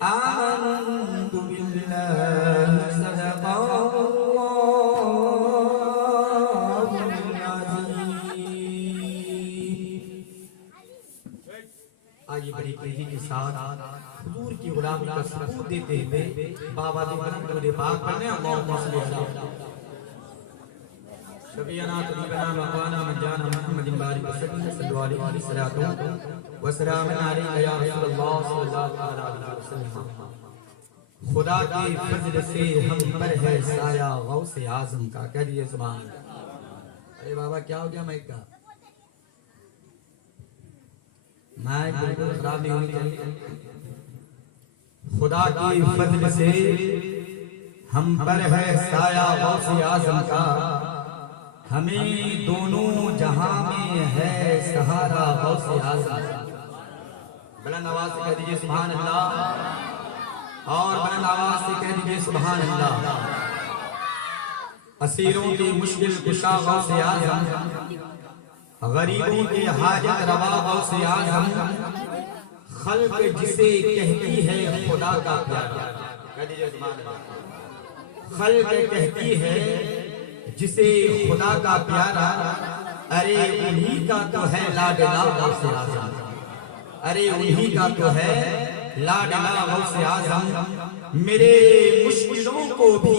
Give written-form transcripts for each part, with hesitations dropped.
आमन्तु बिल्लाहि सदक़ल्लाहुल अज़ीम। आइए बड़ी तेजी के साथ हुजूर की गुलामी का सबूत देते हुए बाबा जी दरूद पाक पढ़ने अल्लाहुम्मा सल्ली अला शफीअना तबीबना मौलाना मजाना मुहम्मदिन बारिक वसल्लम सल्लल्लाहु अलैहि सलातो व सलाम अलैका या रसूलल्लाह सल्लल्लाहु अलैहि वसल्लम। खुदा के फजल से हम पर है साया गौसे आजम का। कह दिए सुभान अल्लाह। अरे बाबा क्या हो गया माइक का? माइक बिल्कुल खराब नहीं होनी चाहिए। खुदा की फजल से हम पर है साया गौसे आजम का, हमें दोनों जहां में है सहारा गौसे आजम का। बुलंद आवाज से कह दीजिए सुभान अल्लाह, और बुलंद आवाज से कह दीजिए सुभान अल्लाह। असीरों की मुश्किल कुशा गौसे आजम, गरीबों की हाजत रवा गौसे आजम, खल्क जिसे कहती है खुदा का प्यारा। कह दीजिए सुभान अल्लाह। खल्क कहती है जिसे खुदा का प्यारा, अरे उन्हीं का तो है लाडला गौसे आजम, अरे उन्हीं का तो है लाडला गौसे आजम। मेरे मुश्किलों को भी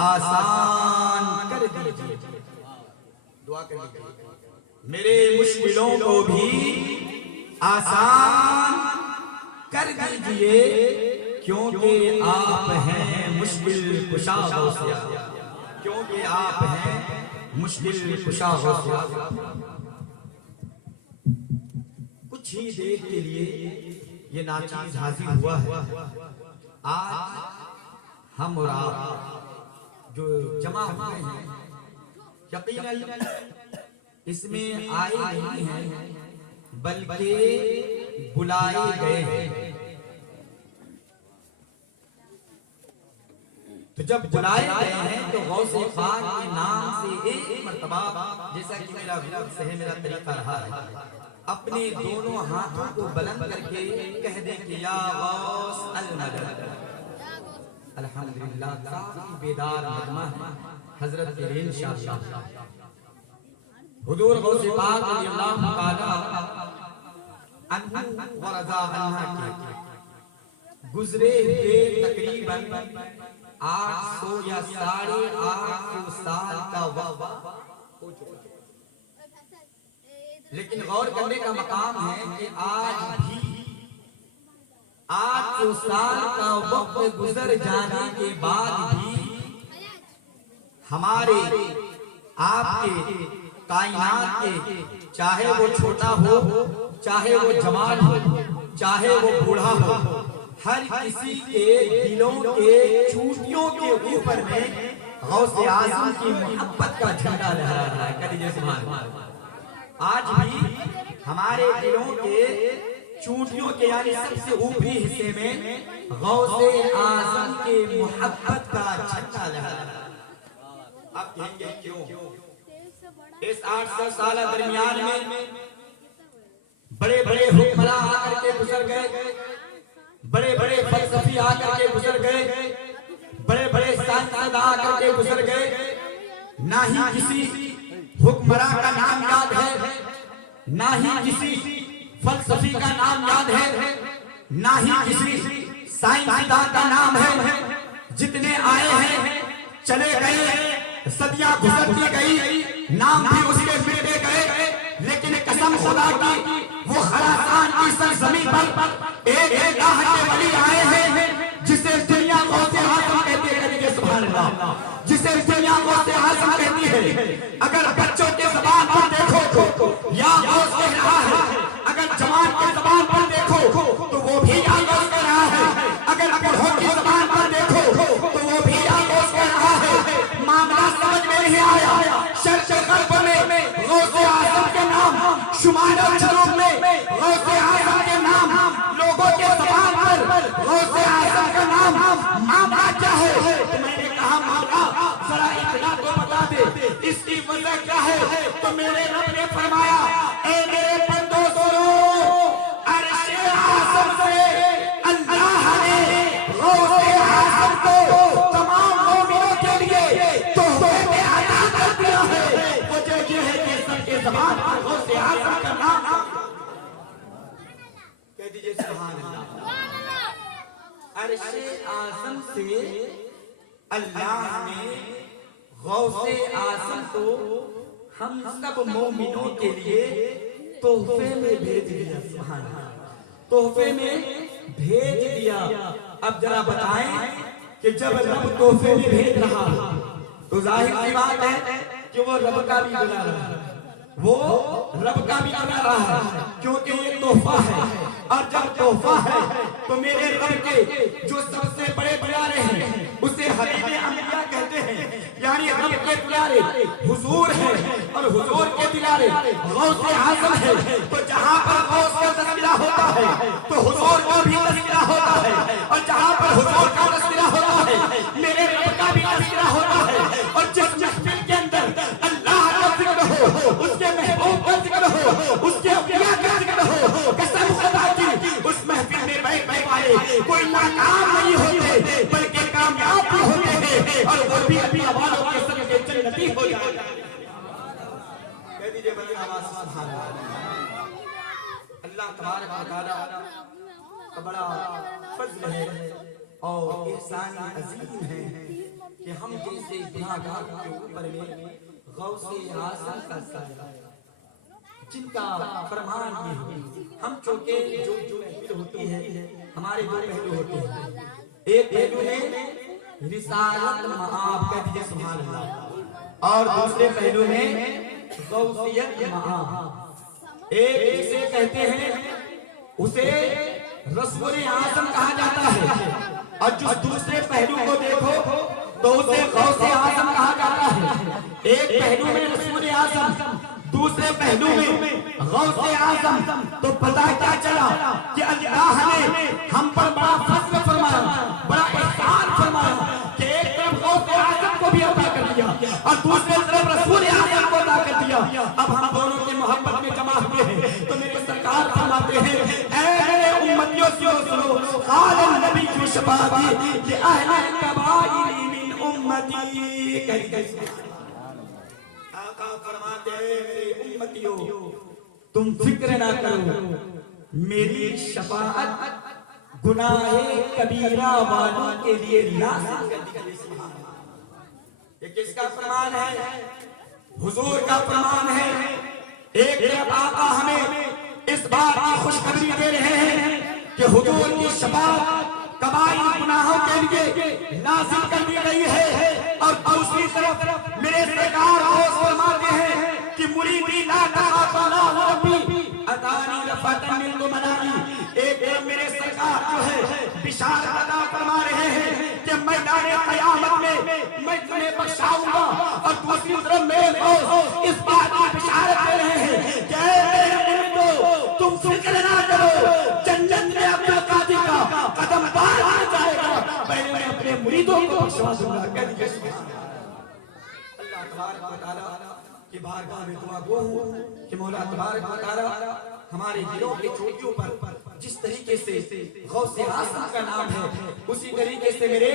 आसान कर दीजिए, दुआ कर लीजिए। मेरे मुश्किलों को भी आसान कर दीजिए, क्योंकि आप हैं मुश्किल कुशा गौसे आजम, क्योंकि आप हैं मुश्किल कुशा गौसे आजम। कुछ ही देर के लिए ये नाचीज हाजिर हुआ है। आज हम और आप जो जमा हुए हैं, यकीनन इसमें आए नहीं हैं बल्कि बुलाए गए हैं। तो जब बुलाए गए हैं तो गौसे पाक के नाम से एक मर्तबा, जैसा कि मेरा मेरा तरीका रहा है, अपने दोनों हाथों को बुलंद करके कह दें कि या गौस अल मदद। अल्हम्दुलिल्लाह काफी बेदार नगमा है हजरत के इंशाअल्लाह। हुजूर गौसे पाक रज़ियल्लाहु ताला अन्हु व रज़ा अन्हा के गुजरे हुए तकरीबन 800 या 850 साल का वक्त हो चुका है। लेकिन गौर करने का मकाम है कि आज भी 800 साल का वक्त गुजर जाने के बाद भी हमारे आपके कायनात के, चाहे वो छोटा हो, चाहे वो जवान हो, चाहे वो बूढ़ा हो, हर किसी के दिलों के चूटियों के ऊपर में गौसे आजम की मोहब्बत का झंडा लहरा रहा है। कह दीजिए सुभान अल्लाह। आज भी हमारे दिलों के चूटियों के यानी सबसे ऊपरी हिस्से में गौसे आजम के मोहब्बत का झंडा लहरा रहा है। आप कहेंगे क्यों? इस 800 साल दरमियान में बड़े बड़े हुक्मरां आकर के गुजर गए, बड़े बड़े फलसफी आकर के गुजर गए, बड़े बड़े साइंसदान आकर के गुजर गए। ना ही किसी हुक्मरां का नाम याद है, ना ही किसी फलसफी का नाम याद है, ना ही किसी साइंसदान का नाम है। जितने आए हैं चले गए, सदियां गुजरती गई, नाम भी उसके मिटते गए। लेकिन कसम खुदा की, वो खरासान की सरजमीन पर एक अल्लाह के वली आए हैं जिसे दुनिया गौसे आजम कहते हैं। सुभान अल्लाह। जिसे दुनिया गौसे आजम कहती है। अगर बच्चों के ज़बान पर देखो या गौस कह रहा है, अगर जवान के ज़बान पर देखो तो वो भी या गौस कह रहा है, अगर बूढ़ों की ज़बान पर देखो तो वो भी या गौस कह रहा है। मामला समझ में नहीं आया। शर्त कल्ब में गौसे आजम के नाम, शुमार शुरूब में गौसे आजम के नाम, लोगों के ज़बान पर गौसे आजम का नाम। मामला क्या है? मैंने कहा मामला जरा इतना तो बता दे, इसकी वजह क्या है? तो मेरे रब ने फरमाया, ए मेरे बंदों सुनो, अर्श आज़म से दीजिए सुभान अल्लाह। अर्शे आज़म से अल्लाह ने गौसे आज़म को हम सब मोमिनों के लिए तोहफे में भेज दिया। सुभान अल्लाह, तोहफे में भेज दिया। अब जरा बताएं कि जब रब तोहफे में भेज रहा तो जाहिर सी बात है कि वो रब का भी बना रहा है, वो रब का भी बना रहा है, क्योंकि ये तोहफा है। और जब तोहफा है तो मेरे रब के जो सबसे बड़े प्यारे हैं उसे हबीबे अंबिया कहते हैं, यानी रब के प्यारे हुजूर है और हुजूर के प्यारे गौसे आज़म है। तो जहाँ पर गौस का तस्करा होता है तो हुजूर का भी तस्करा होता है, और जहाँ पर हुजूर का तस्करा होता है मेरे रब का भी तस्करा होता है। और जिस महफिल के अंदर अल्लाह का जिक्र हो, उसके महबूब का जिक्र हो, उसके औलिया का जिक्र हो, कसम खुदा की उस महफिल में बैठने वाले कोई नाकाम नहीं होते बल्कि कामयाब भी होते हैं, और वो भी अपनी आवाज़ों के सदके जन्नती हो जाते हैं। कह दीजिए बड़ी आवाज़ से सुभान अल्लाह। अल्लाह तबारक व तआला का बड़ा फज़्ल है और एहसान अजीम है कि हम जैसे गुनाहगार के ऊपर में गौसे आज़म का साया, जिनका फरमान ये है। हम चूंकि जो महफिल होती है हमारे दो पहलू होते हैं, एक पहलू है रिसालत मआब, कह दीजिए सुभान अल्लाह, और दूसरे पहलू में गौसियत मआब। एक जिसे कहते हैं उसे रसूल आज़म कहा जाता है, और जो दूसरे पहलू को देखो तो उसे गौसे आज़म कहा जाता है। एक पहलू में रसूल आज़म, दूसरे पहलू में गौसे आज़म। तो पता क्या चला कि अल्लाह ने हम पर बड़ा फज़्ल फरमाया, बड़ा एहसान फरमाया कि एक तरफ गौसे आज़म को भी अता कर दिया और दूसरे तरफ रसूल आज़म को अता कर दिया। अब हम दोनों की मोहब्बत में जमा हुए हैं तो मेरे सरकार फरमाते हैं, ऐ मेरे उम्मतियों सुनो, क़ाल नबी शफ़ाअती कि अहले कबाइर मिन उम्मती। आका फरमाते हैं, मेरे उम्मतियों तुम फिक्र ना करो, मेरी शफाअत गुनाहे कबीरा वालों के लिए लाज़िम कर दी गई। ये किसका फरमान है? हुजूर का फरमान है। एक तरफ आका हमें इस बात की खुशखबरी दे रहे हैं कि हुजूर की शफाअत कबाइर गुनाहों के लिए लाज़िम कर दी गई है, और दूसरी तरफ मेरे सरकार फरमाते हैं कि मुरीदी ला तखाफा ला रब्बी अतानी रफ़तन मिन दुमनानी। एक तरफ मेरे सरकार जो है बिशारत अता फरमा रहे हैं कि मैदान क़यामत में मैं तुम्हें बख्शाऊंगा, और दूसरी तरफ मेरे दोस्त इस बात की बिशारत दे रहे हैं कि मेरे उम्मतो तुम फिक्र ना करो, जन्नत में अब्दुल कादिर का कदम बार आ जाएगा, पहले मैं अपने मुरीदों को बख्शवा दूंगा। कह दीजिए अल्लाह तबारक व तआला की बारगाह में दुआ गो हूं कि मौला तबारक व तआला हमारे दिलों की चोटियों पर जिस तरीके से गौसे आज़म का नाम है उसी तरीके से मेरे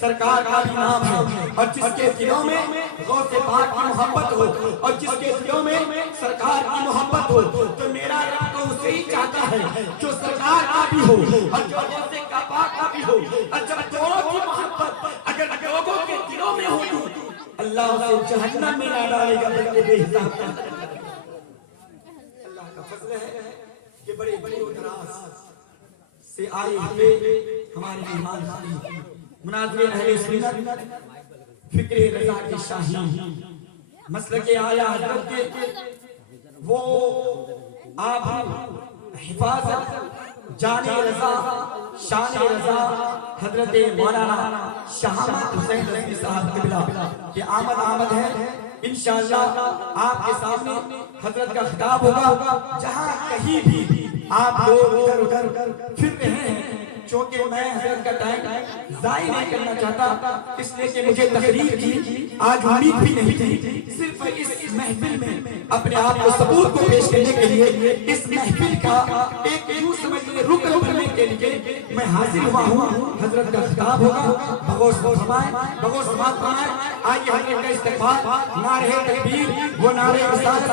सरकार का भी नाम है, और जिसके दिलों में गौसे पाक की मोहब्बत हो और जिसके दिलों में सरकार की मोहब्बत हो, तो मेरा रब तो उसे ही चाहता है जो सरकार का भी हो और जो गौसे का पाक का भी हो। और जब दोनों की मोहब्बत अगर लोगों के दिलों में होगी, अल्लाह उसे जहन्नम में ना डालेगा बल्कि बेहिसाब। अल्लाह का फज़्ल है कि बड़े बड़े दराज से आए हुए हमारे ईमान वाले मुनाज़िर अहले सुन्नत फिक्रे रज़ा के शाहीन मसलके आला हज़रत के वो आप हिफाज़त जाने रज़ा शान रज़ा हज़रत मौलाना शहामत हुसैन रज़ी साहब क़िबला की आमद है। इंशाअल्लाह आपके सामने हज़रत का खिताब होगा। जहाँ कहीं भी आप लोग इधर उधर फिर रहे हैं, क्योंकि मैं हज़रत का टाइम ज़ाय नहीं करना चाहता, इसलिए कि मुझे तकरीर की आज उम्मीद भी नहीं थी। सिर्फ इस महफिल में अपने आप को सबूत को पेश करने के लिए, इस महफिल का एक यूं समझिए रुकन बनने के लिए मैं हाजिर हुआ हूँ। हज़रत का खिताब होगा, बगौस फरमाएं, बगौस समाअत फरमाएं। आइए हज़रत का इस्तक़बाल, नारे तकबीर वो नारे रिसालत